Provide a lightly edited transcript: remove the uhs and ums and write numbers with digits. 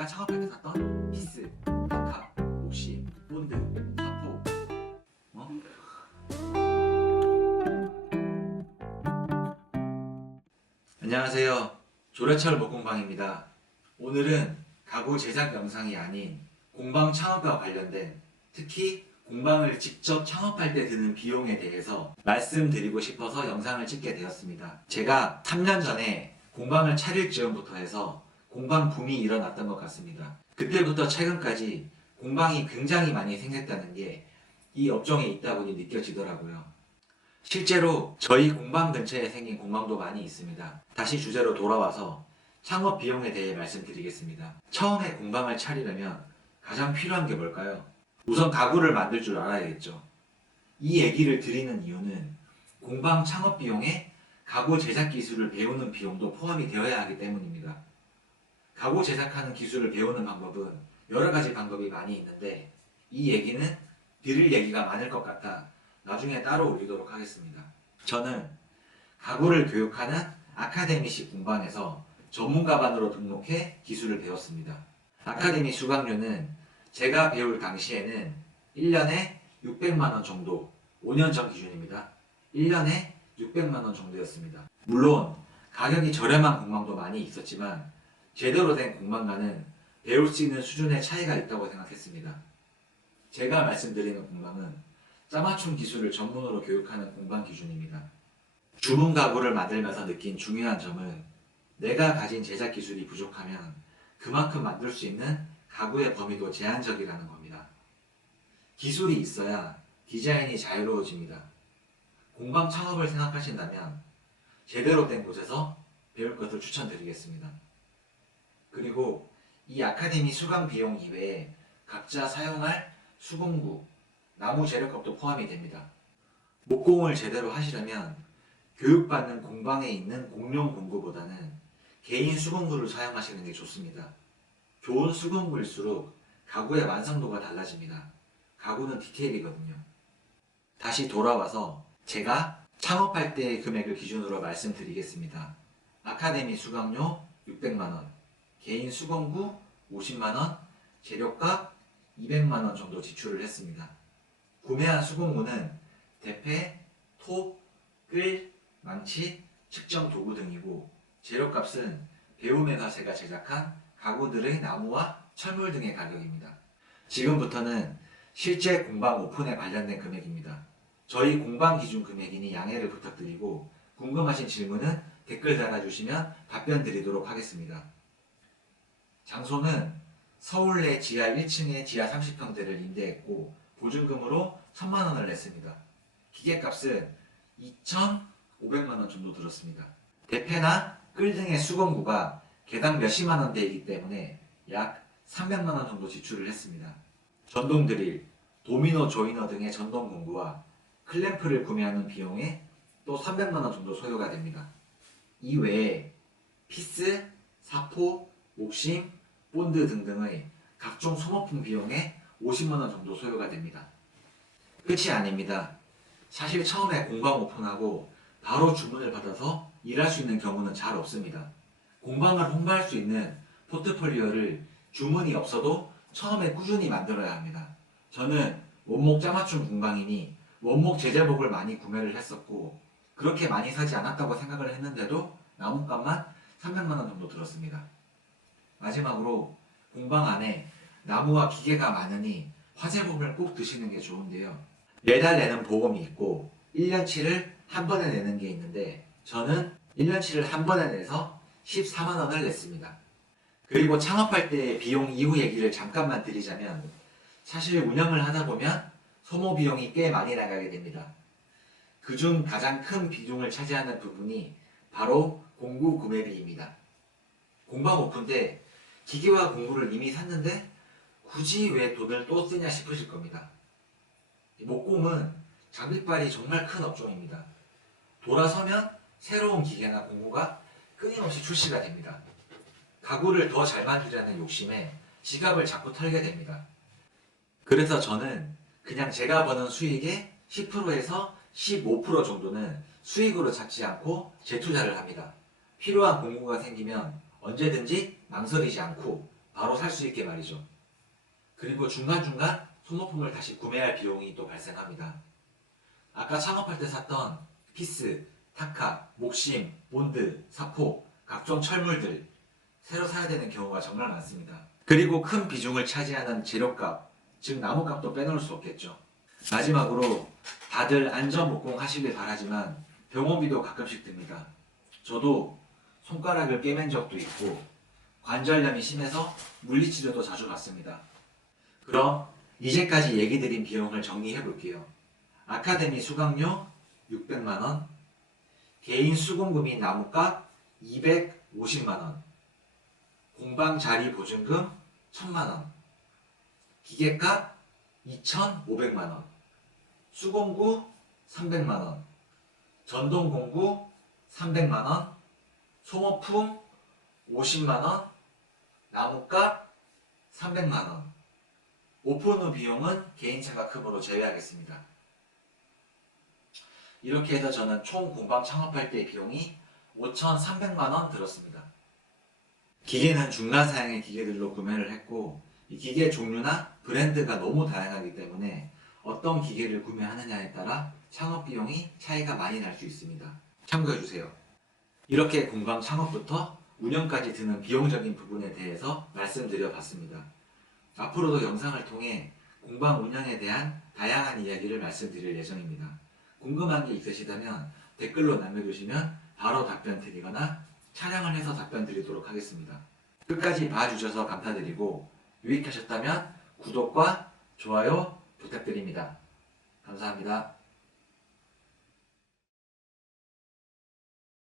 아까 창업할 때 샀던 피스, 박하, 옥시, 본드, 사포. 안녕하세요. 조래철 목공방입니다. 오늘은 가구 제작 영상이 아닌 공방 창업과 관련된, 특히 공방을 직접 창업할 때 드는 비용에 대해서 말씀드리고 싶어서 영상을 찍게 되었습니다. 제가 3년 전에 공방을 차릴 즈음부터 해서 공방 붐이 일어났던 것 같습니다. 그때부터 최근까지 공방이 굉장히 많이 생겼다는 게 이 업종에 있다 보니 느껴지더라고요. 실제로 저희 공방 근처에 생긴 공방도 많이 있습니다. 다시 주제로 돌아와서 창업 비용에 대해 말씀드리겠습니다. 처음에 공방을 차리려면 가장 필요한 게 뭘까요? 우선 가구를 만들 줄 알아야겠죠. 이 얘기를 드리는 이유는 공방 창업 비용에 가구 제작 기술을 배우는 비용도 포함이 되어야 하기 때문입니다. 가구 제작하는 기술을 배우는 방법은 여러 가지 방법이 많이 있는데 이 얘기는 드릴 얘기가 많을 것 같아 나중에 따로 올리도록 하겠습니다. 저는 가구를 교육하는 아카데미식 공방에서 전문가반으로 등록해 기술을 배웠습니다. 아카데미 수강료는 제가 배울 당시에는 1년에 600만원 정도, 5년 전 기준입니다. 1년에 600만원 정도였습니다. 물론 가격이 저렴한 공방도 많이 있었지만 제대로 된 공방과는 배울 수 있는 수준의 차이가 있다고 생각했습니다. 제가 말씀드리는 공방은 짜맞춤 기술을 전문으로 교육하는 공방 기준입니다. 주문 가구를 만들면서 느낀 중요한 점은 내가 가진 제작 기술이 부족하면 그만큼 만들 수 있는 가구의 범위도 제한적이라는 겁니다. 기술이 있어야 디자인이 자유로워집니다. 공방 창업을 생각하신다면 제대로 된 곳에서 배울 것을 추천드리겠습니다. 그리고 이 아카데미 수강 비용 이외에 각자 사용할 수공구, 나무 재료값도 포함이 됩니다. 목공을 제대로 하시려면 교육받는 공방에 있는 공용 공구보다는 개인 수공구를 사용하시는 게 좋습니다. 좋은 수공구일수록 가구의 완성도가 달라집니다. 가구는 디테일이거든요. 다시 돌아와서 제가 창업할 때의 금액을 기준으로 말씀드리겠습니다. 아카데미 수강료 600만원, 개인 수공구 50만원, 재료값 200만원 정도 지출을 했습니다. 구매한 수공구는 대패, 톱, 끌, 망치, 측정 도구 등이고 재료값은 배움에서 제가 제작한 가구들의 나무와 철물 등의 가격입니다. 지금부터는 실제 공방 오픈에 관련된 금액입니다. 저희 공방 기준 금액이니 양해를 부탁드리고 궁금하신 질문은 댓글 달아주시면 답변 드리도록 하겠습니다. 장소는 서울 내 지하 1층에 지하 30평대를 임대했고 보증금으로 1000만원을 냈습니다. 기계값은 2,500만원 정도 들었습니다. 대패나 끌 등의 수공구가 개당 몇십만원대이기 때문에 약 300만원 정도 지출을 했습니다. 전동 드릴, 도미노 조이너 등의 전동 공구와 클램프를 구매하는 비용에 또 300만원 정도 소요가 됩니다. 이 외에 피스, 사포, 옥심, 본드 등등의 각종 소모품 비용에 50만원 정도 소요가 됩니다. 끝이 아닙니다. 사실 처음에 공방 오픈하고 바로 주문을 받아서 일할 수 있는 경우는 잘 없습니다. 공방을 홍보할 수 있는 포트폴리오를 주문이 없어도 처음에 꾸준히 만들어야 합니다. 저는 원목 짜맞춤 공방이니 원목 제자복을 많이 구매를 했었고 그렇게 많이 사지 않았다고 생각을 했는데도 나무값만 300만원 정도 들었습니다. 마지막으로 공방 안에 나무와 기계가 많으니 화재보험을 꼭 드시는 게 좋은데요. 매달 내는 보험이 있고 1년치를 한 번에 내는 게 있는데 저는 1년치를 한 번에 내서 14만원을 냈습니다. 그리고 창업할 때 비용 이후 얘기를 잠깐만 드리자면 사실 운영을 하다 보면 소모 비용이 꽤 많이 나가게 됩니다. 그중 가장 큰 비중을 차지하는 부분이 바로 공구 구매비입니다. 공방 오픈 때 기계와 공구를 이미 샀는데 굳이 왜 돈을 또 쓰냐 싶으실 겁니다. 목공은 장비빨이 정말 큰 업종입니다. 돌아서면 새로운 기계나 공구가 끊임없이 출시가 됩니다. 가구를 더 잘 만들자는 욕심에 지갑을 자꾸 털게 됩니다. 그래서 저는 그냥 제가 버는 수익의 10%에서 15% 정도는 수익으로 잡지 않고 재투자를 합니다. 필요한 공구가 생기면 언제든지 망설이지 않고 바로 살 수 있게 말이죠. 그리고 중간중간 소모품을 다시 구매할 비용이 또 발생합니다. 아까 창업할 때 샀던 피스, 타카, 목심, 본드, 사포, 각종 철물들 새로 사야 되는 경우가 정말 많습니다. 그리고 큰 비중을 차지하는 재료값, 즉 나무값도 빼놓을 수 없겠죠. 마지막으로 다들 안전목공 하시길 바라지만 병원비도 가끔씩 듭니다. 저도 손가락을 꿰맨 적도 있고 관절염이 심해서 물리치료도 자주 받습니다. 그럼 이제까지 얘기 드린 비용을 정리해 볼게요. 아카데미 수강료 600만원, 개인 수공금인 나무값 250만원, 공방 자리 보증금 1000만원, 기계값 2500만원, 수공구 300만원, 전동공구 300만원, 소모품 50만원, 나무값 300만원, 오픈 후 비용은 개인차가 크므로 제외하겠습니다. 이렇게 해서 저는 총 공방 창업할 때 비용이 5,300만원 들었습니다. 기계는 중간 사양의 기계들로 구매를 했고 이 기계 종류나 브랜드가 너무 다양하기 때문에 어떤 기계를 구매하느냐에 따라 창업 비용이 차이가 많이 날 수 있습니다. 참고해주세요. 이렇게 공방 창업부터 운영까지 드는 비용적인 부분에 대해서 말씀드려 봤습니다. 앞으로도 영상을 통해 공방 운영에 대한 다양한 이야기를 말씀드릴 예정입니다. 궁금한 게 있으시다면 댓글로 남겨주시면 바로 답변 드리거나 촬영을 해서 답변 드리도록 하겠습니다. 끝까지 봐주셔서 감사드리고 유익하셨다면 구독과 좋아요 부탁드립니다. 감사합니다.